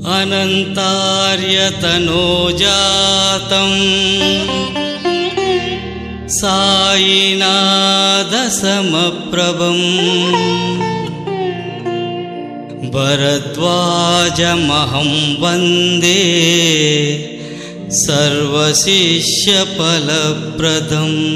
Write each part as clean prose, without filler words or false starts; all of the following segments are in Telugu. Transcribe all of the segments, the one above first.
अनन्तार्यतनोजातं सायिनाथसमप्रभं भरद्वाजमहं वन्दे सर्वशिष्यफलप्रदम्।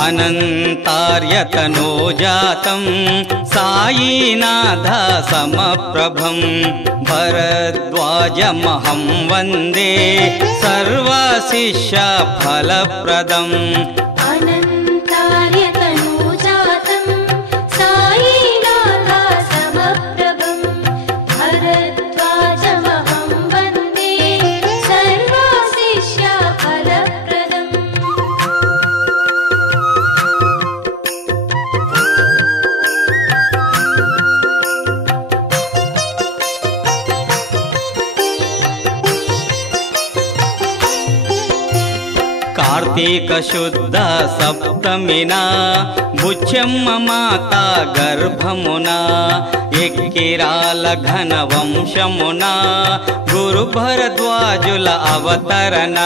अनन्तार्यतनोजातं सायिनाथसमप्रभं भरद्वाजमहं वन्दे सर्वशिष्यफलप्रदम्। కార్తీక శుద్ధ సప్తమిన బుచ్చమ్మ మాత గర్భమున ఎక్కిరాల ఘన వంశమున గురు భరద్వాజుల అవతరణ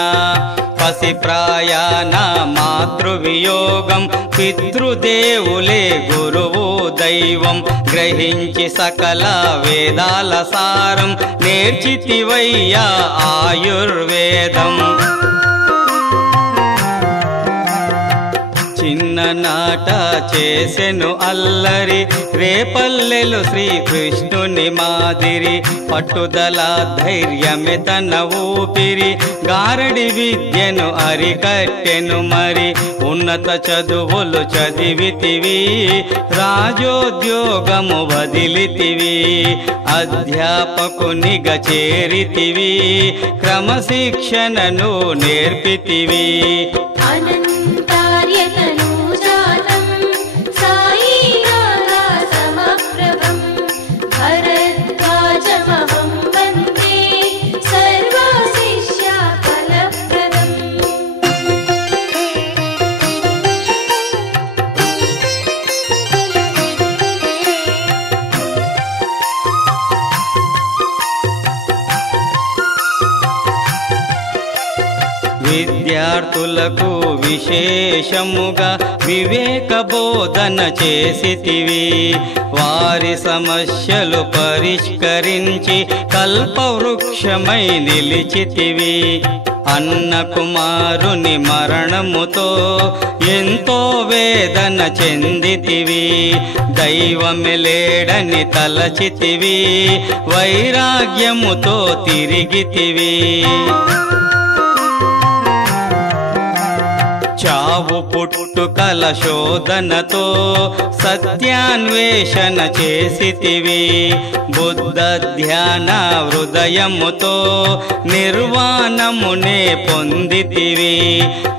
పసి ప్రాయాన మాతృవియోగం పితృదేవులే గురువు దైవం గ్రహించి సకల వేదాల సారం నేర్చితివయ్యా ఆయుర్వేదం। చిన్ననాట చేసెను అల్లరి రేపల్లెలు శ్రీకృష్ణుని మాదిరి పట్టుదల ధైర్యమే తన ఊపిరి గారడి విద్యను అరికట్టెను మరి ఉన్నత చదువులు చదివితివి రాజోద్యోగము వదిలితివి అధ్యాపకునిగా చేరితివి క్రమశిక్షణను నేర్పితివి। విద్యార్థులకు విశేషముగా వివేక బోధన చేసితివి వారి సమస్యలు పరిష్కరించి కల్పవృక్షమై నిలిచితివి। అన్న కుమారుని మరణముతో ఎంతో వేదన చెందితివి దైవమే లేడని తలచితివి వైరాగ్యముతో తిరిగితివి। చావు పుట్టుకల శోధనతో సత్యాన్వేషణ చేసితివి బుద్ధ ధ్యాన హృదయముతో నిర్వాణమునే పొందితివి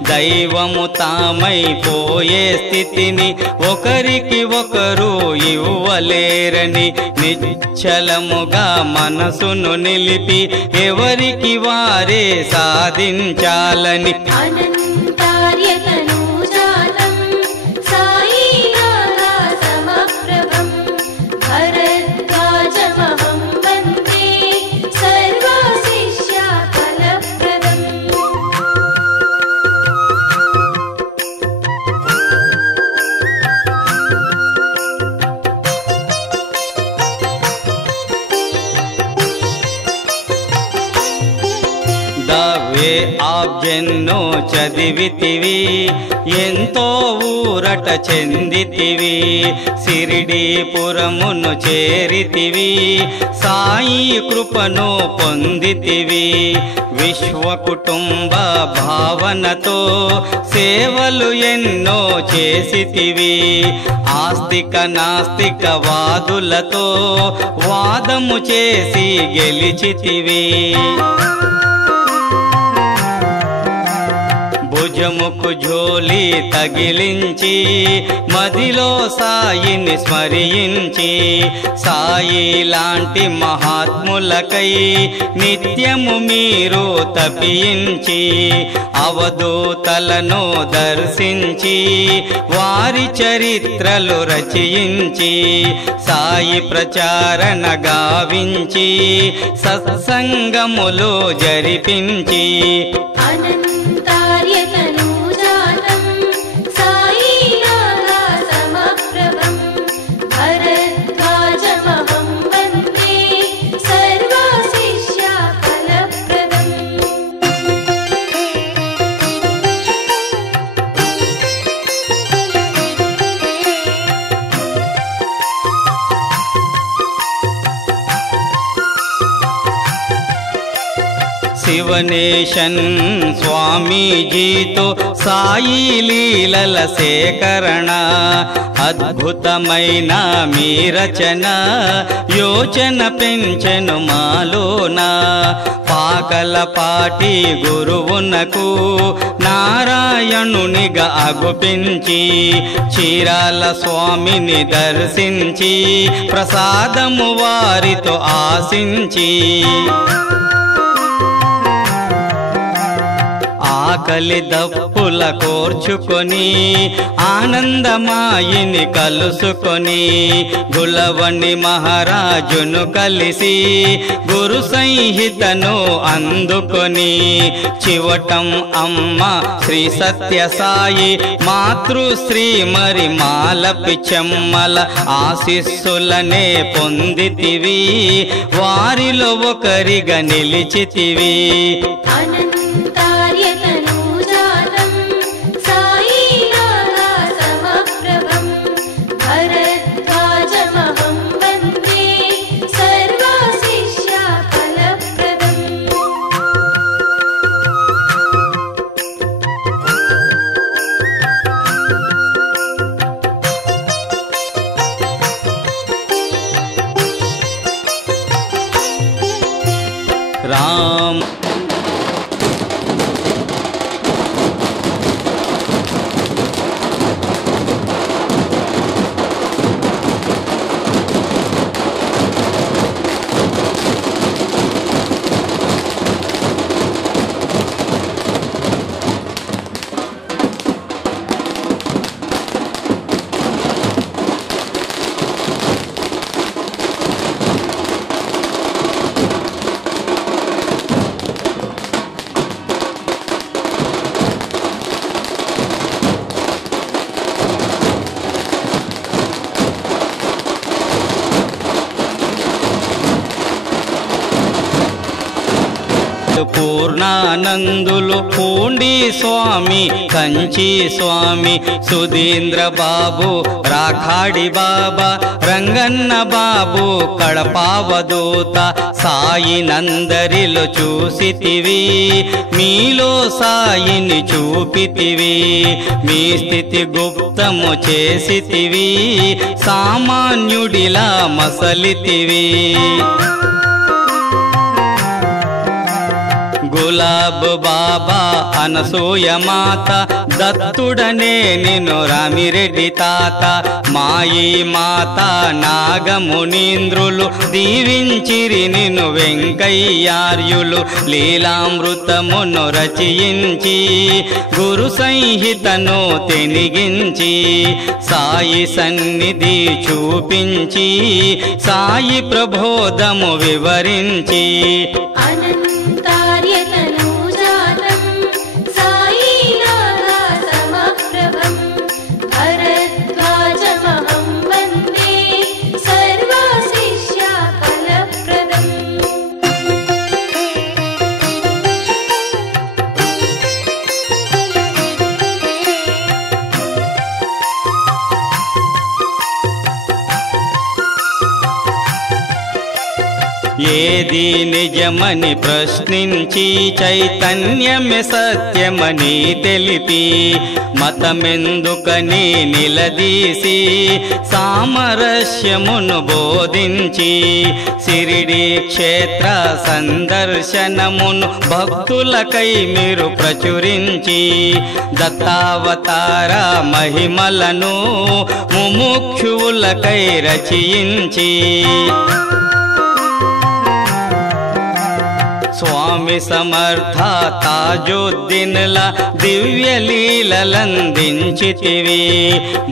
దైవము తామైపోయే స్థితిని ఒకరికి ఒకరు ఇవ్వలేరని నిశ్చలముగా మనసును నిలిపి ఎవరికి వారే సాధించాలని ఆబ్జెన్నో చదివితివి ఎంతో ఊరట చెందితివి సిరిడీపురమును చేరితివి సాయి కృపను పొందితివి విశ్వ కుటుంబ భావనతో సేవలు ఎన్నో చేసితివి ఆస్తిక నాస్తిక వాదులతో వాదము చేసి గెలిచితివి భుజముకు ఝోలి తగిలించి మదిలో సాయిని స్మరించి సాయి లాంటి మహాత్ములకై నిత్యము మీరు తపించి అవధూతలను దర్శించి వారి చరిత్రలు రచయించి సాయి ప్రచారణ గావించి సత్సంగములు జరిపించి అనంతార్యతనూజాతం సాయినాథ సమప్రభం భరద్వాజమహం వందే సర్వశిష్య ఫలప్రదం. శివనేశన్ స్వామీజీతో సాయి లీలల సేకరణ అద్భుతమైన మీ రచన యోచన పెంచెను మాలోన పాకలపాటి గురువునకు నారాయణునిగా అగుపించి చీరాల స్వామిని దర్శించి ప్రసాదము వారితో ఆశించి ఆకలి దప్పుల కోర్చుకొని ఆనందమాయిని కలుసుకొని గులవని మహారాజును కలిసి గురు సంహితను అందుకొని చివటం అమ్మ శ్రీ సత్యసాయి మాతృశ్రీ మరి మాలపి చెమ్మల ఆశీస్సులనే పొందితివి వారిలో ఒకరిగా నిలిచితివి. అనంతార్యతనూజాతం సాయినాథ సమప్రభం భరద్వాజమహం వందే సర్వశిష్య ఫలప్రదం. రామ్ పూర్ణానందులు పూండి స్వామి కంచి స్వామి సుధీంద్ర బాబు రాఖాడి బాబా రంగన్న బాబు కడపావదూత సాయి నందరిలో చూసితివి మీలో సాయిని చూపితివి మీ స్థితి గుప్తము చేసితివి సామాన్యుడిలా మసలితివి. గులాబ్ బాబా అనసూయ మాత దత్తుడనే నిన్ను రామిరెడ్డి తాత మాయి మాత నాగమునీంద్రులు దీవించిరి నిన్ను వెంకయ్యార్యులు లీలామృతమును రచయించి గురు సంహితను తెనిగించి సాయి సన్నిధి చూపించి సాయి ప్రబోధము వివరించి అనంతార్యతనూజాతం సాయినాథ సమప్రభం భరద్వాజమహం వందే సర్వశిష్య ఫలప్రదం. ఏది నిజమని ప్రశ్నించి చైతన్యమే సత్యమని తెలిపి మతమెందుకని నిలదీసి సామరస్యమును బోధించి సిరిడి క్షేత్ర సందర్శనమును భక్తులకై మీరు ప్రచురించి దత్తావతార మహిమలను ముముక్షువులకై రచయించి స్వామి సమర్థ తాజుద్దీన్ల దివ్యలీలలందించితివి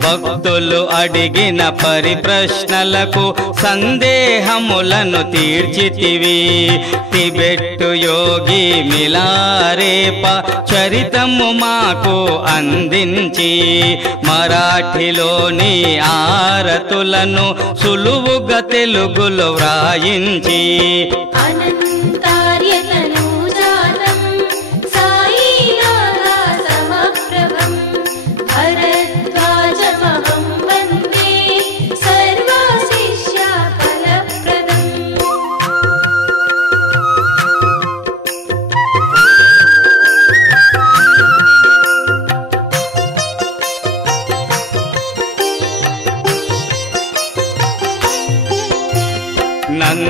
భక్తులు అడిగిన పరిప్రశ్నలకు సందేహములను తీర్చితివి టిబెట్టు యోగి మిలారేప చరితము మాకు అందించి మరాఠీలోని ఆరతులను సులువుగా తెలుగులో వ్రాయించి అనంతార్యతనూజాతం సాయినాథ సమప్రభం భరద్వాజమహం వందే సర్వశిష్య ఫలప్రదం.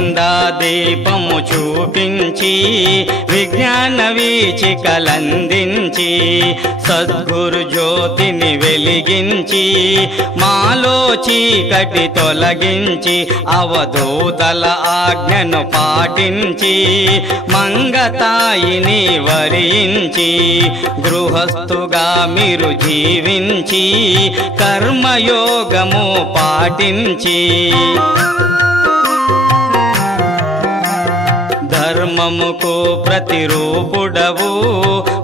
నందాదీపము చూపించి విజ్ఞాన వీచికలందించి సద్గురు జ్యోతిని వెలిగించి మాలో చీకటి తొలగించి అవధూతల ఆజ్ఞను పాటించి మంగతాయిని వరించి గృహస్థుగా మీరు జీవించి కర్మయోగము పాటించి ధర్మముకు ప్రతిరూపుడవు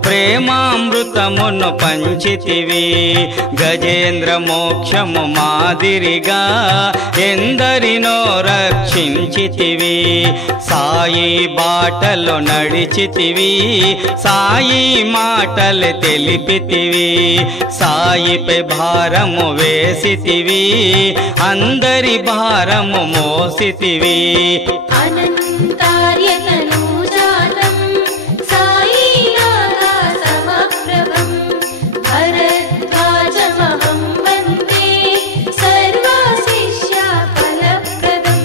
ప్రేమామృతమును పంచితివి గజేంద్ర మోక్షము మాదిరిగా ఎందరినో రక్షించితివి సాయి బాటలు నడిచితివి సాయి మాటలు తెలిపితివి సాయిపై భారము వేసితివి అందరి భారము మోసితివి అనంతార్యతనూజాతం సాయినాథ సమప్రభం భరద్వాజమహం వందే సర్వశిష్య ఫలప్రదం.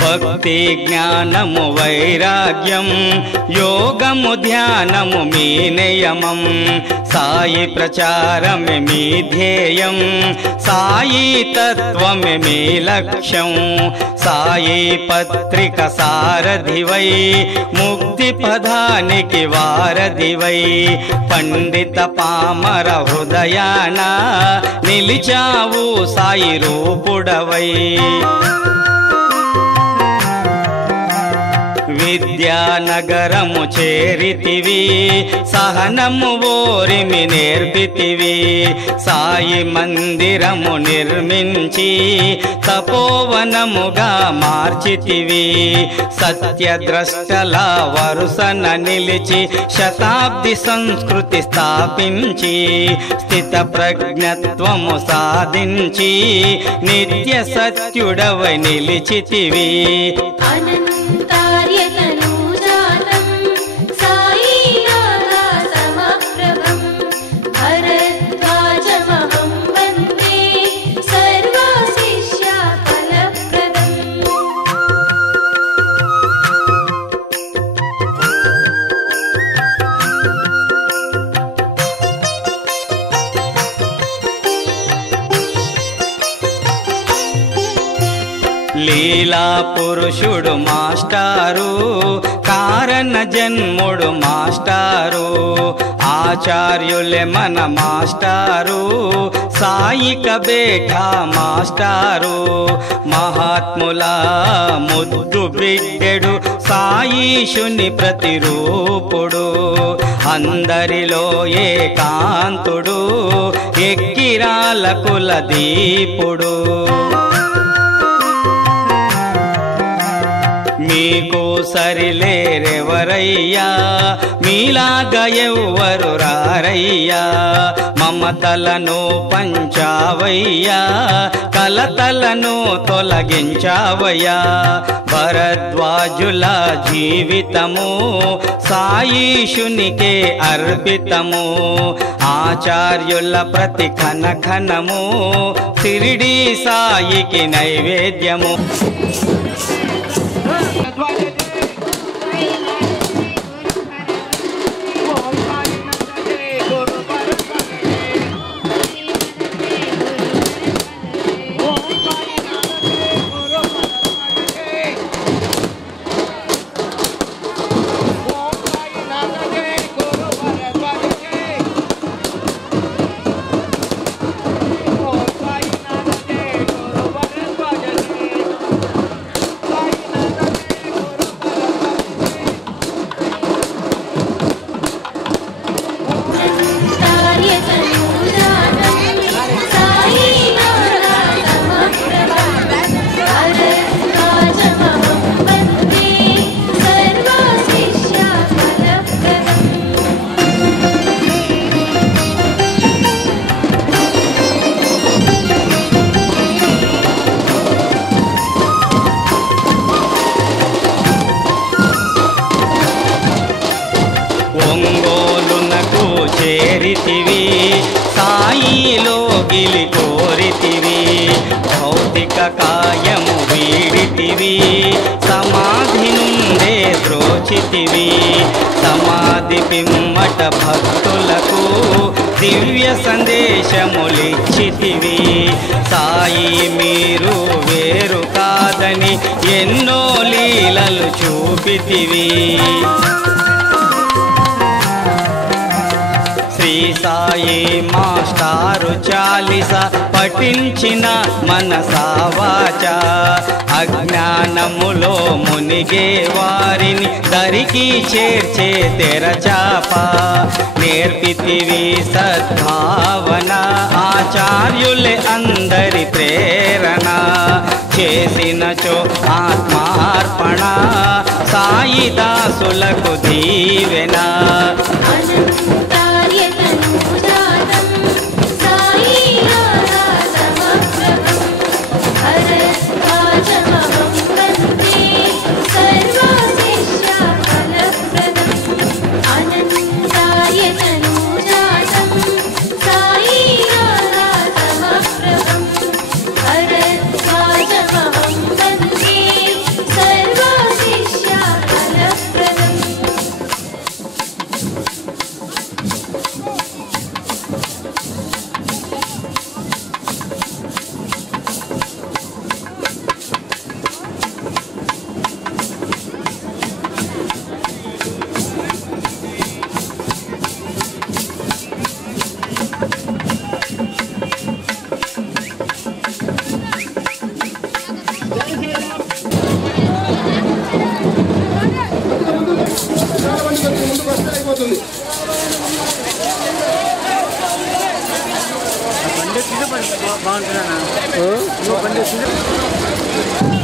భక్తి జ్ఞానము వైరాగ్యం యోగము ధ్యానము మీ నియమం సాయి ప్రచారమే మీ ధ్యేయం సాయి తత్వమే మీ లక్ష్యం సాయి పత్రిక సారథివై ముక్తి పదానికి వారధివై పండిత పామర హృదయాన నిలిచావు సాయి రూపుడవై విద్యానగరము చేరితివి సహనము ఓరిమి నేర్పితివి సాయి మందిరము నిర్మించి తపోవనముగా మార్చితివి సత్యద్రష్టల వరుసన నిలిచి శతాబ్ది సంస్కృతి స్థాపించి స్థిత ప్రజ్ఞత్వము సాధించి నిత్య సత్యుడవై నిలిచితివి అనంతార్యతనూజాతం సాయినాథ సమప్రభం భరద్వాజమహం వందే సర్వశిష్య ఫలప్రదం. లీలా పురుషుడు మాస్టారు కారణ జన్ముడు మాస్టారు ఆచార్యులే మన మాస్టారు సాయిక బేఠా మాస్టారు మహాత్ముల ముద్దు బిడ్డెడు సాయిషుని ప్రతిరూపుడు అందరిలో ఏకాంతుడు ఎక్కిరాల కులదీపుడు మీకు సరిలేరెవరయ్యా మీలాగా ఎవ్వరు రారయ్యా మమతలను పంచావయ్యా కలతలను తొలగించావయ్యా భరద్వాజుల జీవితము సాయీశునికే అర్పితము ఆచార్యుల ప్రతి ఖనఖనము షిరిడీ సాయికి నైవేద్యము ఒంగోలునకు చేరితివి సాయిలో గిలి కోరితివి భౌతిక కాయము వీడితివి సమాధి నుండే ద్రోచితివి సమాధి పిమ్మట భక్తులకు దివ్య సందేశములిచ్చితివి సాయి మీరు వేరు కాదని ఎన్నో లీలలు చూపితివి శ్రీ సాయి మాస్టారు చాలిస పఠించిన మనసా వాచ అజ్ఞానములో మునిగే వారిని దరికి చేర్చే తెరచాప నేర్పితివి సద్భావన ఆచార్యులే అందరి ప్రేరణ చేసినచో ఆత్మార్పణ సాయి దాసులకు దీవెన బాగుంటుందా